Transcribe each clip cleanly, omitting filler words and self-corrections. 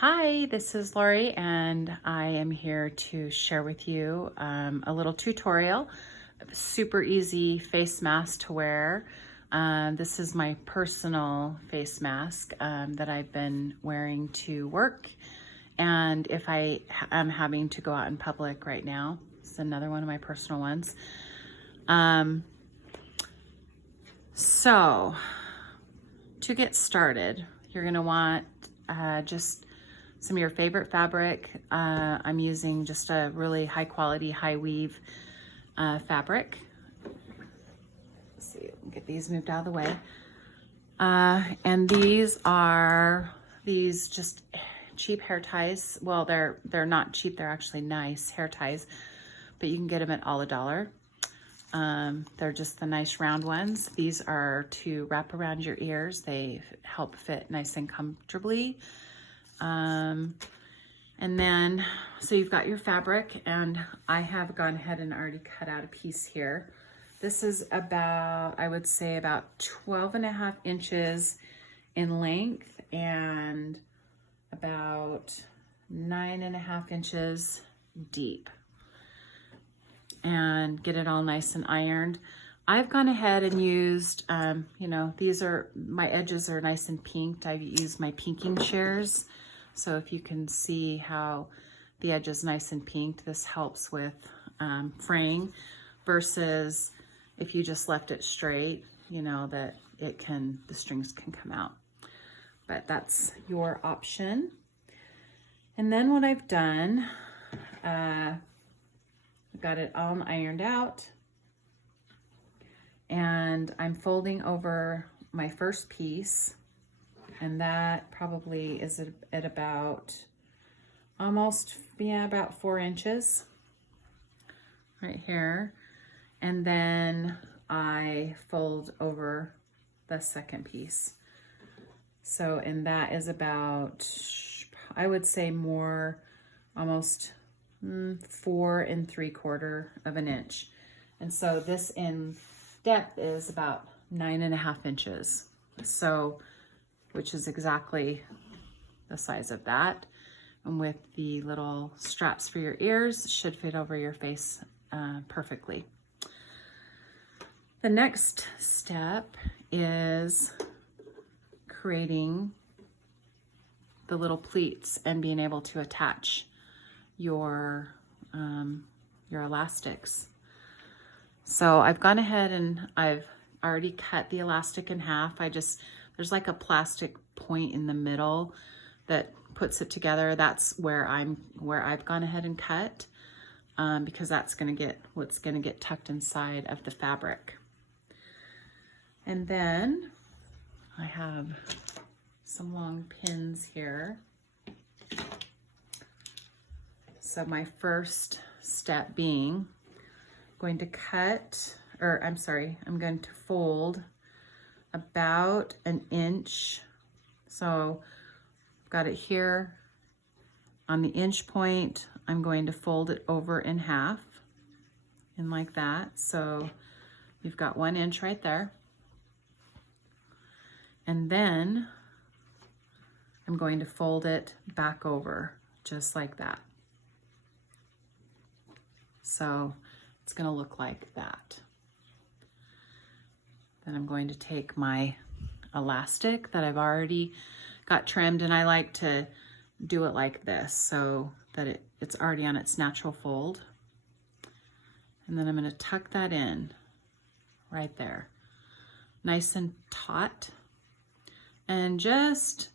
Hi, this is Lauri, and I am here to share with you a little tutorial of a super easy face mask to wear. This is my personal face mask that I've been wearing to work, and if I am having to go out in public right now, it's another one of my personal ones. So to get started, you're gonna want just some of your favorite fabric. I'm using just a really high quality, high weave fabric. Let's see, get these moved out of the way. And these are just cheap hair ties. Well, they're not cheap, they're actually nice hair ties, but you can get them at all $1. They're just the nice round ones. These are to wrap around your ears. They help fit nice and comfortably. And then, so you've got your fabric, and I have gone ahead and already cut out a piece here. This is about, I would say about 12.5 inches in length and about 9.5 inches deep. And get it all nice and ironed. I've gone ahead and used, these are, my edges are nice and pinked. I've used my pinking shears. So if you can see how the edge is nice and pinked, this helps with fraying, versus if you just left it straight, that the strings can come out. But that's your option. And then what I've done, I've got it all ironed out, and I'm folding over my first piece, and that probably is at about about 4 inches right here. And then I fold over the second piece. So, and that is about, I would say more, almost 4 3/4 of an inch. And so this in depth is about 9.5 inches. So, which is exactly the size of that. And with the little straps for your ears, it should fit over your face perfectly. The next step is creating the little pleats and being able to attach your elastics. So I've gone ahead and I've already cut the elastic in half. There's like a plastic point in the middle that puts it together. That's where I've gone ahead and cut, because that's what's gonna get tucked inside of the fabric. And then I have some long pins here. So my first step being going to I'm going to fold about an inch. So I've got it here on the inch point. I'm going to fold it over in half, and like that. So you've got 1 inch right there. And then I'm going to fold it back over just like that. So it's going to look like that. Then I'm going to take my elastic that I've already got trimmed, and I like to do it like this so that it's already on its natural fold. And then I'm going to tuck that in right there, nice and taut. And just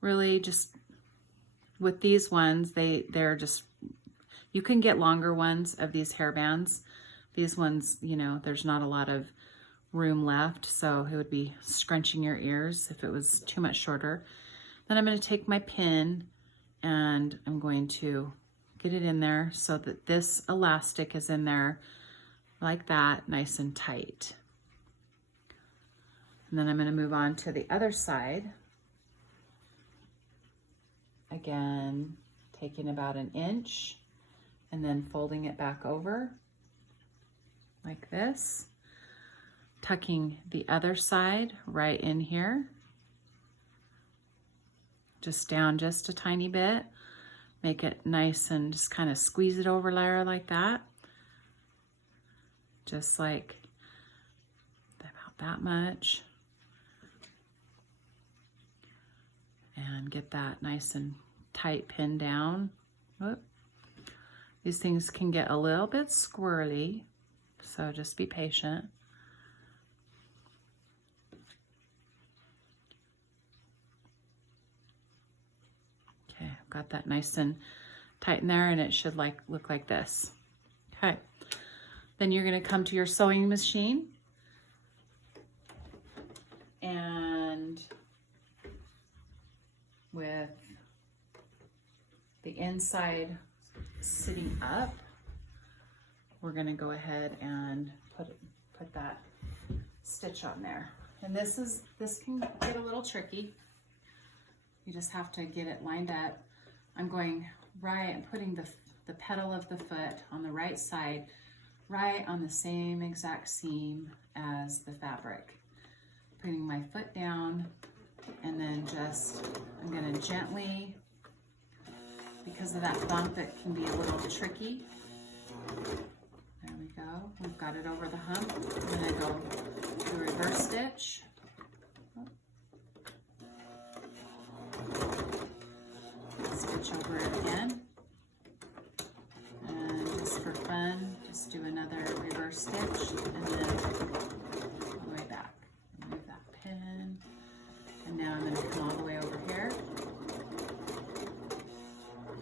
really just with these ones, they're just, you can get longer ones of these hair bands. These ones, there's not a lot of room left, so it would be scrunching your ears if it was too much shorter. Then I'm going to take my pin and I'm going to get it in there so that this elastic is in there like that, nice and tight. And then I'm going to move on to the other side. Again, taking about an inch and then folding it back over like this, tucking the other side right in here just down just a tiny bit. Make it nice and just kind of squeeze it over Laura like that. Just like about that much. And get that nice and tight pinned down. Whoop. These things can get a little bit squirrely, so just be patient. Okay, I've got that nice and tight in there, and it should look like this. Okay, then you're gonna come to your sewing machine and with the inside sitting up, we're gonna go ahead and put that stitch on there. And this can get a little tricky. You just have to get it lined up. I'm going right and putting the pedal of the foot on the right side, right on the same exact seam as the fabric. Putting my foot down, and then I'm gonna gently, because of that bump, it can be a little tricky. There we go. We've got it over the hump. I'm gonna go do a reverse stitch. Stitch over it again. And just for fun, just do another reverse stitch, and then all the way back. Remove that pin. And now I'm gonna come all the way over here.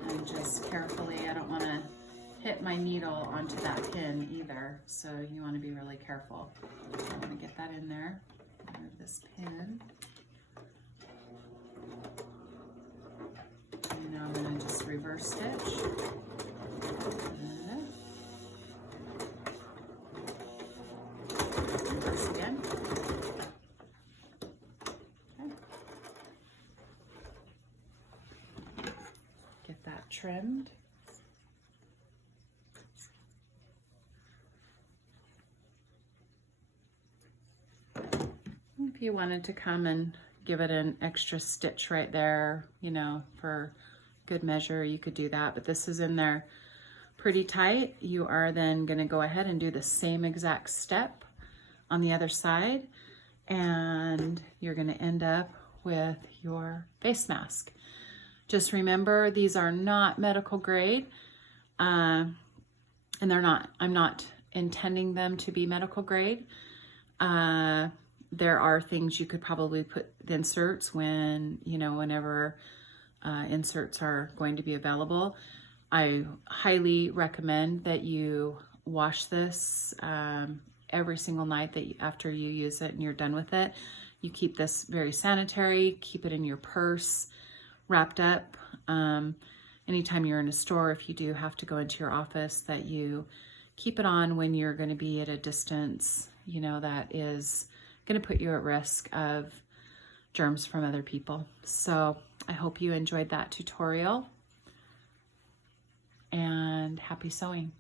And just carefully, I don't wanna hit my needle onto that pin either, so you wanna be really careful. I'm gonna get that in there. Remove this pin. And now I'm gonna just reverse stitch. Reverse again. Okay. Get that trimmed. If you wanted to come and give it an extra stitch right there, you know, for good measure, you could do that, but this is in there pretty tight. You are then going to go ahead and do the same exact step on the other side, and you're going to end up with your face mask. Just remember, these are not medical grade, and I'm not intending them to be medical grade. There are things you could probably put the inserts whenever inserts are going to be available. I highly recommend that you wash this every single night after you use it and you're done with it. You keep this very sanitary, keep it in your purse, wrapped up. Anytime you're in a store, if you do have to go into your office, that you keep it on when you're going to be at a distance, that is going to put you at risk of germs from other people. So I hope you enjoyed that tutorial, and happy sewing.